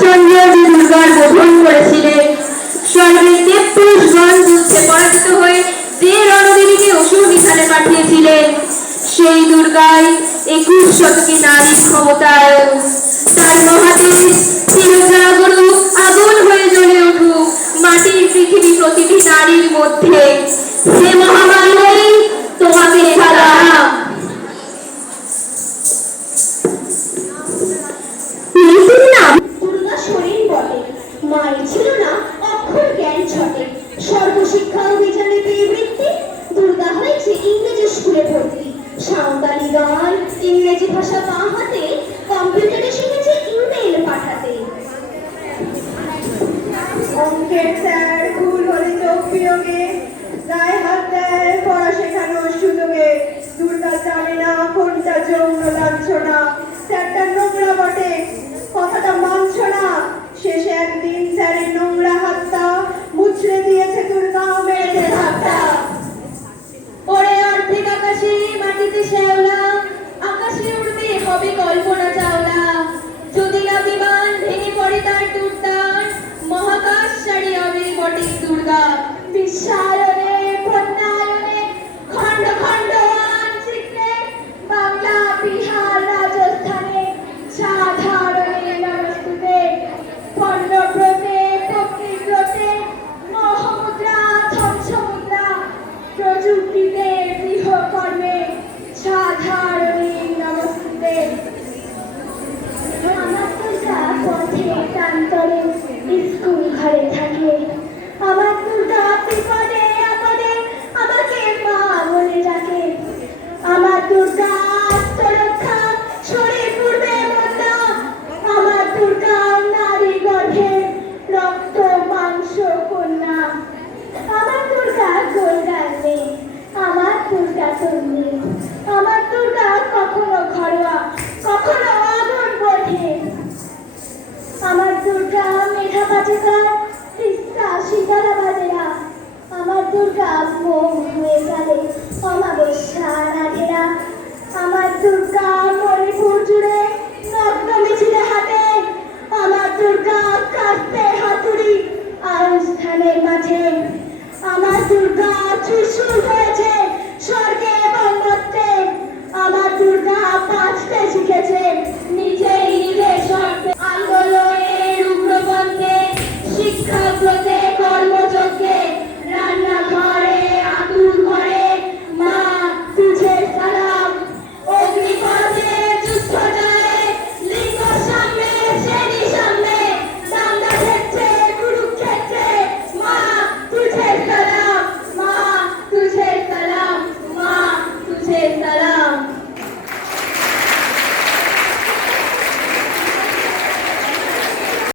রামচন্দ্র যে দুর্গার বোধন করেছিলেন, স্বর্গের দেবপুরুষগণ যুদ্ধে পরাজিত হয়ে যে রণদেবীকে অসুর নিধানে পাঠিয়েছিলেন, সেই দুর্গাই 21 শতকে নারী ক্ষমতায়ন। তার মহাদেশ চিরজাগরুক আগুন হয়ে জ্বলে উঠুক মাটির পৃথিবী প্রতিটি নারীর মধ্যে। হে মহামানবী, তোমাকে সালাম। মেয়েটির নাম দুর্গা শরীর বটে, মায়ের ছিল না অক্ষর জ্ঞান ছটে। সর্বশিক্ষা অভিযানে পেয়ে বৃত্তি, দুর্গা হয়েছে ইংরেজি স্কুলে ভর্তি। সাঁওতালি গান, ইংরেজি ভাষা বাঁ হাতে, কম্পিউটারে শিখেছে ইমেল পাঠাতে। অঙ্কের স্যার ভুল হলে চোখ বিয়োগে, গায়ে হাত দেয় পড়া শেখানোর সুযোগে। দুর্গা জানে না কোনটা যৌন লাঞ্ছনা,